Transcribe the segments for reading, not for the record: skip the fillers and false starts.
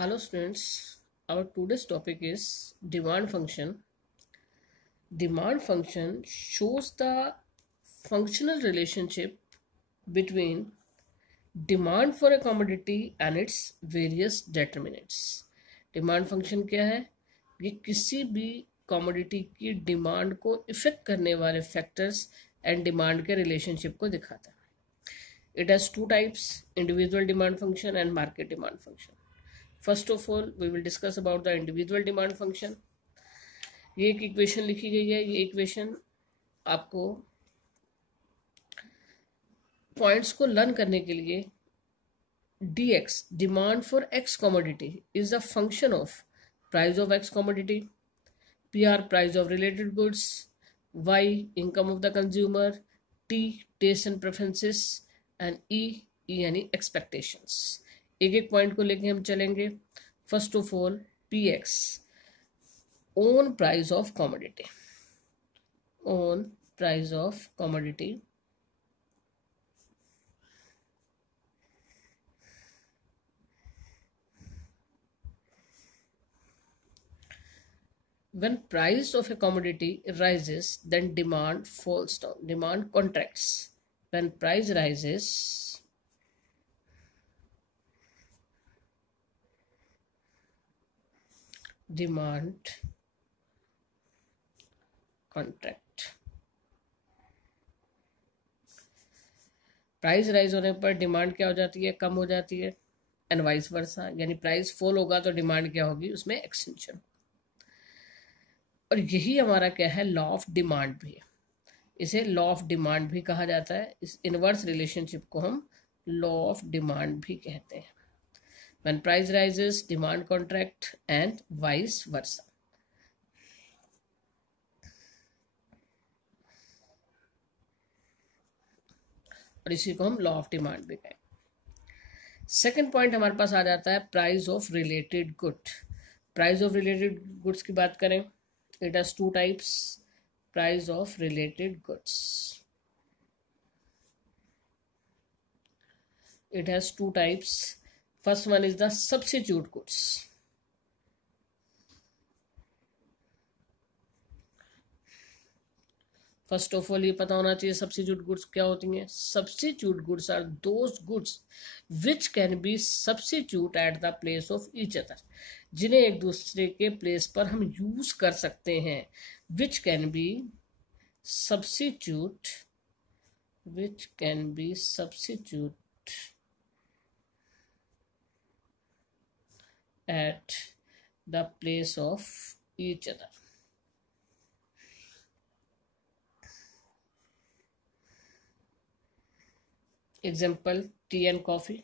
Hello students, our today's topic is demand function. Demand function shows the functional relationship between demand for a commodity and its various determinants. Demand function क्या है? ये किसी भी commodity की demand को effect करने वाले factors and demand के relationship को दिखाता है. It has two types, individual demand function and market demand function. First of all, we will discuss about the individual demand function. ये एक इक्वेशन लिखी गई है. ये इक्वेशन आपको पॉइंट्स को लर्न करने के लिए dx demand for x commodity is the function of प्राइस ऑफ x commodity, pr price of related goods, y income of the consumer, t taste and preferences and e यानी एक्सपेक्टेशंस. एक एक पॉइंट को लेके हम चलेंगे. First of all px own price of commodity. Own price of commodity. When price of a commodity rises, then demand falls down. Demand contracts. When price rises, demand contract. Price rise होने पर demand क्या हो जाती है? कम हो जाती है. And vice versa, यानी प्राइस फॉल होगा तो डिमांड क्या होगी? उसमें एक्सटेंशन. और यही हमारा क्या है? लॉ ऑफ डिमांड भी है. इसे लॉ ऑफ डिमांड भी कहा जाता है. इस इनवर्स रिलेशनशिप को हम लॉ ऑफ डिमांड भी कहते हैं. When price rises, demand contract and vice versa. और इसी को हम लॉ ऑफ डिमांड भी कहें. सेकंड पॉइंट हमारे पास आ जाता है price of related good. Price of related goods की बात करें, it has two types. Price of related goods, it has two types. First one is the substitute goods. First of all ये पता होना चाहिए सब्स्टिट्यूट गुड्स क्या होती हैं. Substitute goods are those goods which can be substitute at the place of each other. जिन्हें एक दूसरे के प्लेस पर हम यूज कर सकते हैं. विच can be substitute, which can be substitute at the place of each other. Example, tea and coffee.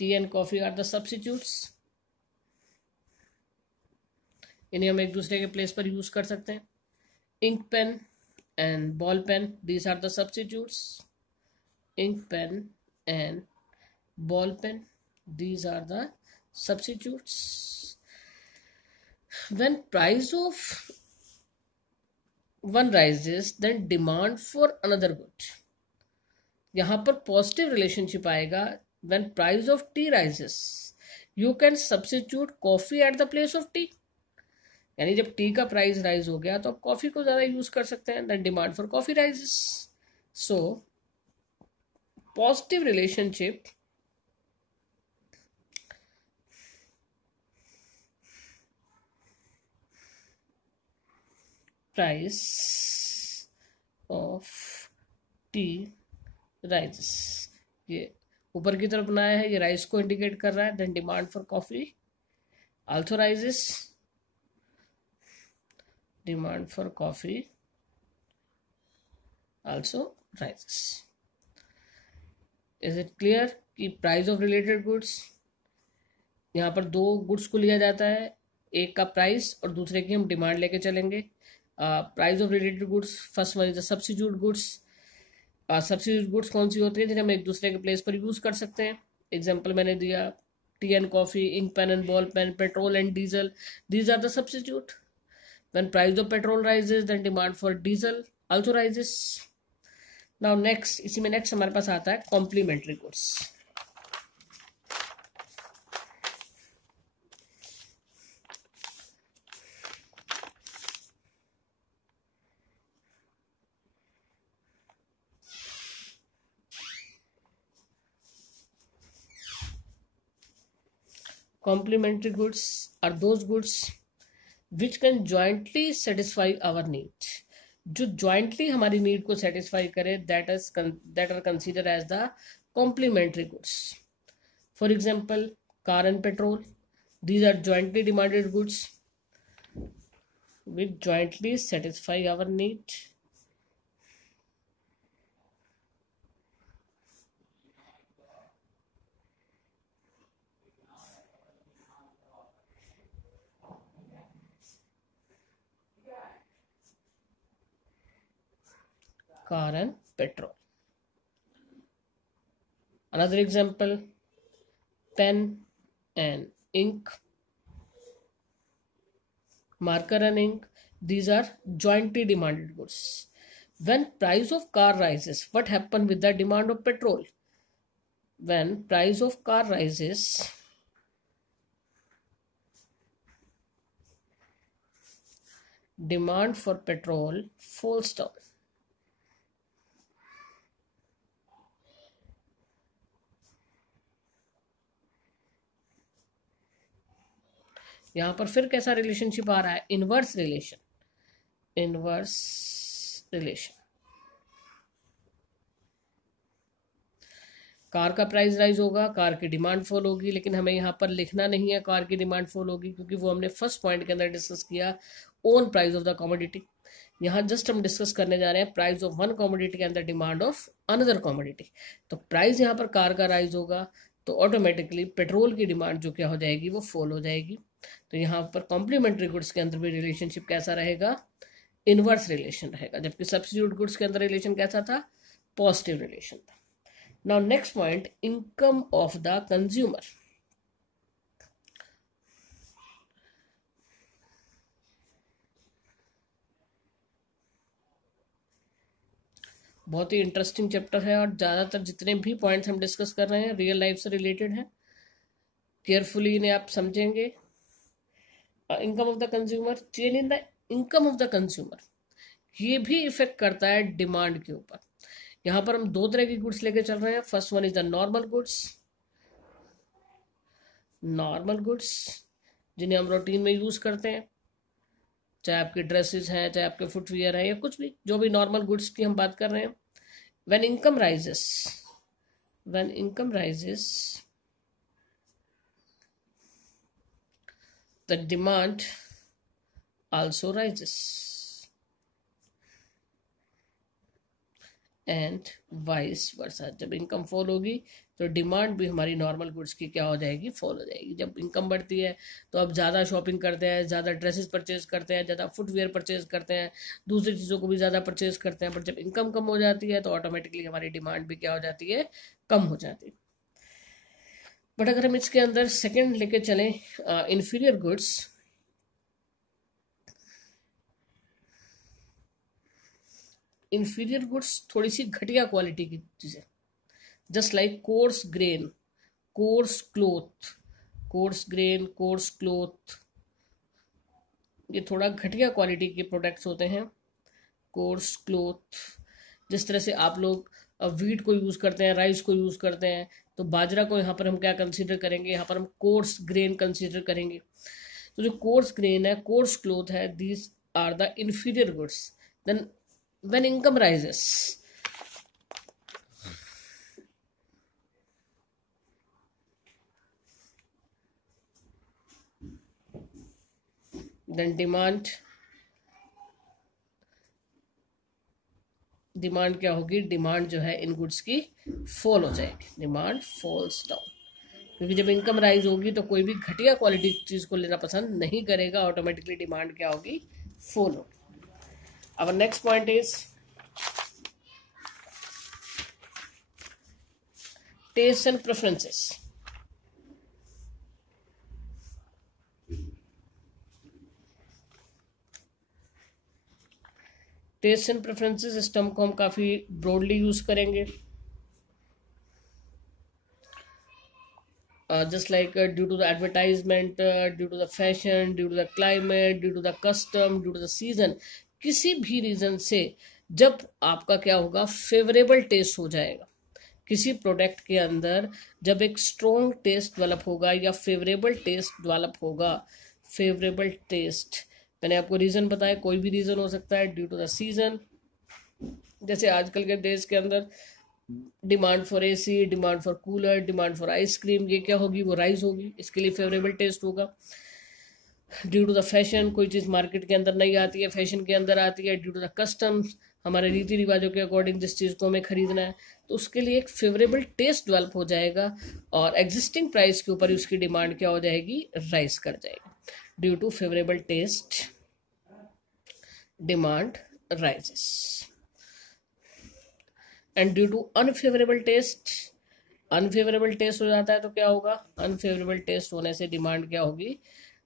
Tea and coffee are the substitutes. इन्हें हम एक दूसरे के प्लेस पर यूज कर सकते हैं. Ink pen and ball pen, these are the substitutes. Ink pen and ball pen, these are the substitutes. When price of one rises, then demand for another good. यहां पर पॉजिटिव रिलेशनशिप आएगा. when price of tea rises, you can substitute coffee at the place of tea. यानी जब T का price rise हो गया तो आप कॉफी को ज्यादा यूज कर सकते हैं. then demand for coffee rises. so positive relationship price of T rises. ये ऊपर की तरफ बनाया है, ये राइस को इंडिकेट कर रहा है. Then demand for coffee also rises. Demand for coffee also rises. Is it clear कि प्राइस ऑफ रिलेटेड गुड्स, यहाँ पर दो गुड्स को लिया जाता है, एक का प्राइस और दूसरे की हम डिमांड लेके चलेंगे. Price of related goods, first one is the substitute goods. Substitute goods कौन सी होती है? जिन्हें हम एक दूसरे के प्लेस पर यूज कर सकते हैं. एग्जांपल मैंने दिया, tea and coffee, ink pen and ball pen, petrol and diesel, these are the substitute. When price of petrol rises, then demand for diesel also rises. Now next, इसी में next हमारे पास आता है complementary goods. complementary goods are those goods which can jointly satisfy our need. जो jointly हमारी need को satisfy करे, that are considered as the complementary goods. For example, car and petrol, these are jointly demanded goods which jointly satisfy our need. Car and petrol. Another example, pen and ink, marker and ink, these are jointly demanded goods. When price of car rises, what happens with the demand of petrol? When price of car rises, demand for petrol falls down. यहां पर फिर कैसा relationship आ रहा है? Inverse relation. Car का price rise होगा, car की demand fall होगी, लेकिन हमें यहाँ पर लिखना नहीं है कार की डिमांड फॉल होगी, क्योंकि वो हमने फर्स्ट पॉइंट के अंदर डिस्कस किया own price of the commodity. यहाँ जस्ट हम डिस्कस करने जा रहे हैं प्राइस ऑफ वन कमोडिटी के अंदर डिमांड ऑफ अनदर कमोडिटी. तो प्राइस यहाँ पर कार का राइज होगा तो ऑटोमेटिकली पेट्रोल की डिमांड जो क्या हो जाएगी, वो फॉल हो जाएगी. तो यहाँ पर कॉम्प्लीमेंट्री गुड्स के अंदर भी रिलेशनशिप कैसा रहेगा? इनवर्स रिलेशन रहेगा. जबकि सब्स्टिट्यूट गुड्स के अंदर रिलेशन कैसा था? पॉजिटिव रिलेशन था. Now next point, income of the consumer. बहुत ही इंटरेस्टिंग चैप्टर है और ज़्यादातर जितने भी पॉइंट्स हम डिस्कस कर रहे हैं रियल लाइफ से रिलेटेड हैं. केयरफुली इन्हें आप समझेंगे. Income of the consumer, change in the income of the consumer, ये भी इफेक्ट करता है डिमांड के ऊपर. यहाँ पर हम दो तरह की गुड्स लेके चल रहे हैं. First one is the normal goods जिन्हें हम रूटीन में यूज करते हैं, चाहे आपके ड्रेसेस हैं, चाहे आपके फुटवियर हैं, या कुछ भी, जो भी नॉर्मल गुड्स की हम बात कर रहे हैं. When income rises the demand also rises and vice versa. जब इनकम फॉल होगी तो डिमांड भी हमारी नॉर्मल गुड्स की क्या हो जाएगी? फॉल हो जाएगी. जब इनकम बढ़ती है तो अब ज़्यादा शॉपिंग करते हैं, ज़्यादा ड्रेसेस परचेज करते हैं, ज़्यादा फुटवेयर परचेज करते हैं, दूसरी चीज़ों को भी ज़्यादा परचेज करते हैं. बट जब इनकम कम हो जाती है तो ऑटोमेटिकली हमारी डिमांड भी क्या हो जाती है? कम हो जाती है. बट अगर हम इसके अंदर सेकेंड लेके चलें, इंफीरियर गुड्स थोड़ी सी घटिया क्वालिटी की चीजें, just like coarse grain, course cloth, ये थोड़ा घटिया क्वालिटी के प्रोडक्ट्स होते हैं. कोर्स क्लोथ, जिस तरह से आप लोग वीट को यूज करते हैं, राइस को यूज करते हैं, तो बाजरा को यहाँ पर हम क्या कंसीडर करेंगे? यहाँ पर हम कोर्स ग्रेन कंसीडर करेंगे. तो जो कोर्स ग्रेन है, कोर्स क्लोथ है, these are the inferior goods. Then when income rises, then demand क्या होगी? डिमांड जो है इन गुड्स की फॉल हो जाएगी. डिमांड फॉल्स डाउन, क्योंकि जब इनकम राइज होगी तो कोई भी घटिया क्वालिटी चीज को लेना पसंद नहीं करेगा. ऑटोमेटिकली डिमांड क्या होगी? फॉल होगी. Our next point is taste and preferences. Taste and preferences इस टर्म को हम काफी ब्रॉडली यूज करेंगे. just like due to the advertisement, due to the fashion, due to the climate, due to the custom, due to the season, किसी भी reason से जब आपका क्या होगा? फेवरेबल टेस्ट हो जाएगा, किसी प्रोडक्ट के अंदर जब एक स्ट्रॉन्ग टेस्ट डेवलप होगा या फेवरेबल टेस्ट डेवलप होगा, फेवरेबल टेस्ट, मैंने आपको रीज़न बताया, कोई भी रीज़न हो सकता है, ड्यू टू द सीजन, जैसे आजकल के देश के अंदर demand for AC, demand for cooler, demand for ice cream, ये क्या होगी, वो राइज होगी, इसके लिए फेवरेबल टेस्ट होगा। ड्यू टू द फैशन, कोई चीज़ मार्केट के अंदर नहीं आती है, फैशन के अंदर आती है, ड्यू टू द कस्टम्स, हमारे रीति रिवाजों के अकॉर्डिंग जिस चीज़ को हमें खरीदना है, तो उसके लिए एक फेवरेबल टेस्ट डेवलप हो जाएगा और एग्जिस्टिंग प्राइस के ऊपर उसकी डिमांड क्या हो जाएगी, राइज कर जाएगी। Due to favourable taste demand rises, and due to unfavourable taste, unfavourable taste हो जाता है तो क्या होगा, अनफेवरेबल टेस्ट होने से डिमांड क्या होगी,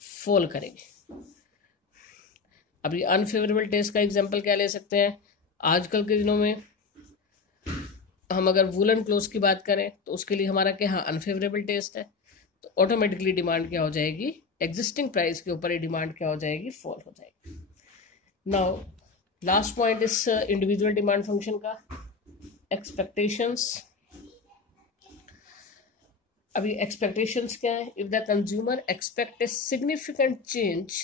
फॉल करेगी। अब ये अनफेवरेबल टेस्ट का एग्जांपल क्या ले सकते हैं, आजकल के दिनों में हम अगर वुलन क्लोथ की बात करें तो उसके लिए हमारा क्या, अनफेवरेबल टेस्ट है, तो ऑटोमेटिकली डिमांड क्या हो जाएगी, एग्जिस्टिंग प्राइस के ऊपर ही डिमांड क्या हो जाएगी, फॉल हो जाएगी। नाउ लास्ट पॉइंट इस इंडिविजुअल डिमांड फंक्शन का, एक्सपेक्टेशंस। अभी एक्सपेक्टेशंस क्या है, if the consumer expect a significant change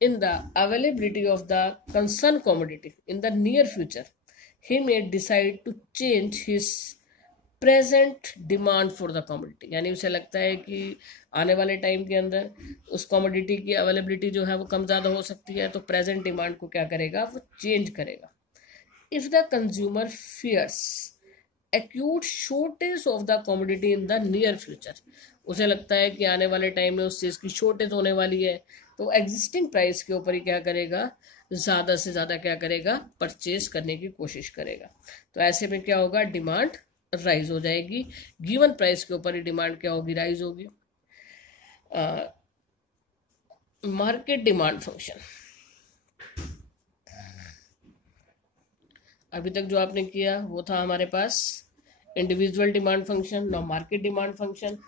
in the availability of the concerned commodity in the near future, he may decide to change his present demand for the commodity। यानी उसे लगता है कि आने वाले टाइम के अंदर उस कमोडिटी की अवेलेबिलिटी जो है वो कम ज़्यादा हो सकती है, तो प्रेजेंट डिमांड को क्या करेगा, वो चेंज करेगा। If the consumer fears acute shortage of the commodity in the near future, उसे लगता है कि आने वाले टाइम में उस चीज़ की शॉर्टेज होने वाली है, तो एग्जिस्टिंग प्राइस के ऊपर ही क्या करेगा, ज़्यादा से ज़्यादा क्या करेगा, परचेज करने की कोशिश करेगा। तो ऐसे में क्या होगा, डिमांड राइज हो जाएगी, गिवन प्राइस के ऊपर ही डिमांड क्या होगी, राइज होगी। मार्केट डिमांड फंक्शन, अभी तक जो आपने किया वो था हमारे पास individual demand function. Now market demand function.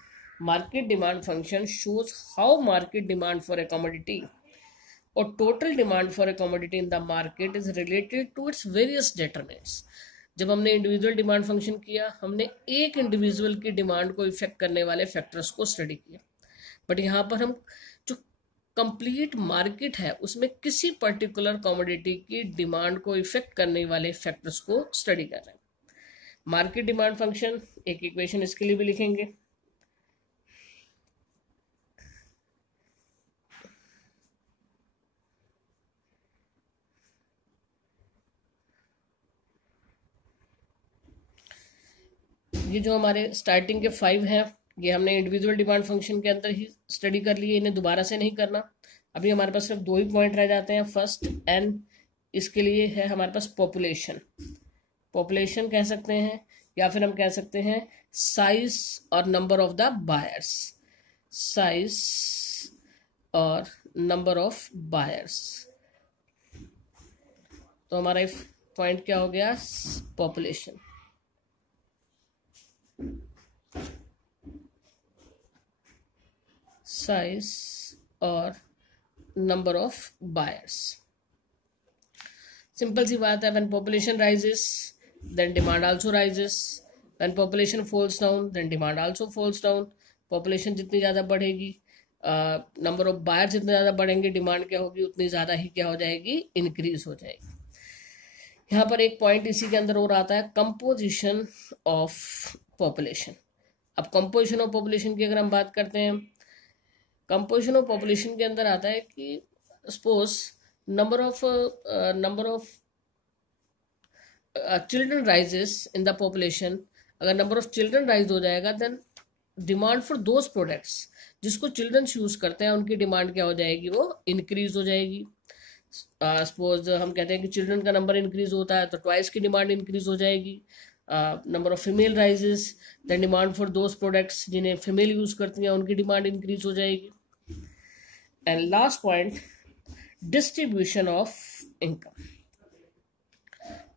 Market demand function shows how market demand for a commodity or total demand for a commodity in the market is related to its various determinants। जब हमने individual demand function किया, हमने एक individual की demand को effect करने वाले factors को स्टडी किया, बट यहाँ पर हम जो कंप्लीट मार्केट है उसमें किसी पर्टिकुलर कमोडिटी की डिमांड को इफेक्ट करने वाले फैक्टर्स को स्टडी कर रहे हैं। मार्केट डिमांड फंक्शन, एक इक्वेशन इसके लिए भी लिखेंगे। ये जो हमारे स्टार्टिंग के 5 हैं, ये हमने इंडिविजुअल डिमांड फंक्शन के अंदर ही स्टडी कर लिए, इन्हें दोबारा से नहीं करना। अभी हमारे पास सिर्फ 2 ही पॉइंट रह जाते हैं। फर्स्ट एन, इसके लिए है हमारे पास पॉपुलेशन, पॉपुलेशन कह सकते हैं, या फिर हम कह सकते हैं साइज और number of the buyers, size और नंबर ऑफ बायर्स। तो हमारा पॉइंट क्या हो गया, पॉपुलेशन। साइज और नंबर ऑफ बायर्स, सिंपल सी बात है। When population rises then demand also rises, when population falls down then demand also falls down. Population जितनी ज़्यादा बढ़ेगी, नंबर ऑफ बायर जितने ज़्यादा बढ़ेंगे, डिमांड क्या होगी, उतनी ज़्यादा ही क्या हो जाएगी, इंक्रीज हो जाएगी। यहाँ पर एक पॉइंट इसी के अंदर और आता है, कंपोजिशन ऑफ पॉपुलेशन। अब कंपोजिशन ऑफ पॉपुलेशन की अगर हम बात करते हैं, कंपोजिशन ऑफ पॉपुलेशन के अंदर आता है कि suppose number of children rises in the population, अगर नंबर ऑफ चिल्ड्रन राइज हो जाएगा then demand for those products जिसको चिल्ड्रंस यूज करते हैं उनकी डिमांड क्या हो जाएगी, वो इंक्रीज हो जाएगी। सपोज हम कहते हैं कि चिल्ड्रन का नंबर इंक्रीज होता है तो ट्वाइस की डिमांड इंक्रीज हो जाएगी। Number of female rises then demand for those products जिन्हें फीमेल यूज करती हैं उनकी डिमांड इंक्रीज हो जाएगी। And last point, distribution of income.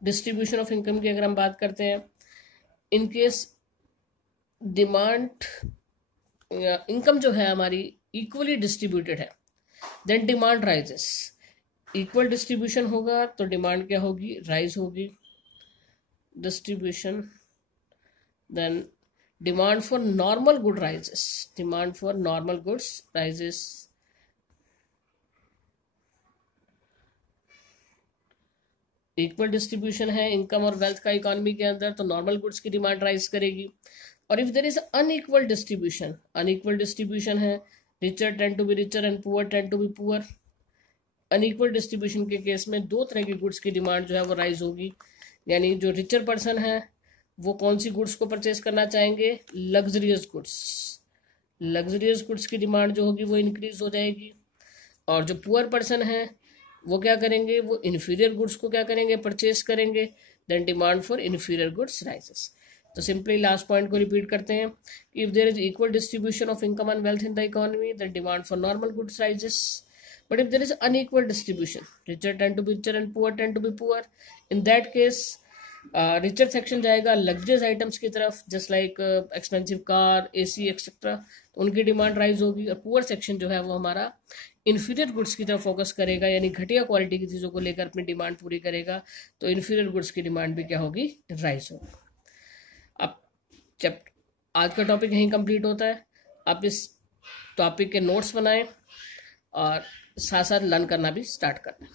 Distribution of income की अगर हम बात करते हैं, इन केस डिमांड इनकम जो है हमारी इक्वली डिस्ट्रीब्यूटेड है then demand rises. Equal distribution होगा तो डिमांड क्या होगी, राइज होगी। Distribution then demand for normal good rises. Demand for normal goods rises. Equal distribution है इनकम और वेल्थ का इकोनॉमी के अंदर, तो नॉर्मल गुड्स की डिमांड राइज करेगी. और if there is unequal distribution है, richer tend to be richer and poor tend to be poor. Unequal distribution के केस में दो तरह की गुड्स की डिमांड जो है वो राइज होगी. यानी जो रिचर पर्सन है वो कौन सी गुड्स को परचेज करना चाहेंगे? लग्जरियस गुड्स की डिमांड जो होगी वो इंक्रीज हो जाएगी. और जो पुअर पर्सन है वो क्या करेंगे? वो इन्फीरियर गुड्स को क्या करेंगे? परचेज करेंगे. Then demand for inferior goods rises. तो सिंपली लास्ट पॉइंट को रिपीट करते हैं. If there is equal distribution of income and wealth in the economy, then demand for normal goods rises. But if there is unequal distribution, richer tend to be richer and poor tend to be poor. In that case, richer section जाएगा luxurious items की तरफ, just like expensive car, AC, etc. तो उनकी demand rise होगी. और poor section जो है वो हमारा इन्फीरियर गुड्स की तरफ फोकस करेगा, यानी घटिया क्वालिटी की चीज़ों को लेकर अपनी डिमांड पूरी करेगा. तो इन्फीरियर गुड्स की डिमांड भी क्या होगी? राइज होगी. अब जब आज का टॉपिक यहीं कंप्लीट होता है. आप इस टॉपिक के नोट्स बनाएं और साथ साथ लर्न करना भी स्टार्ट करना.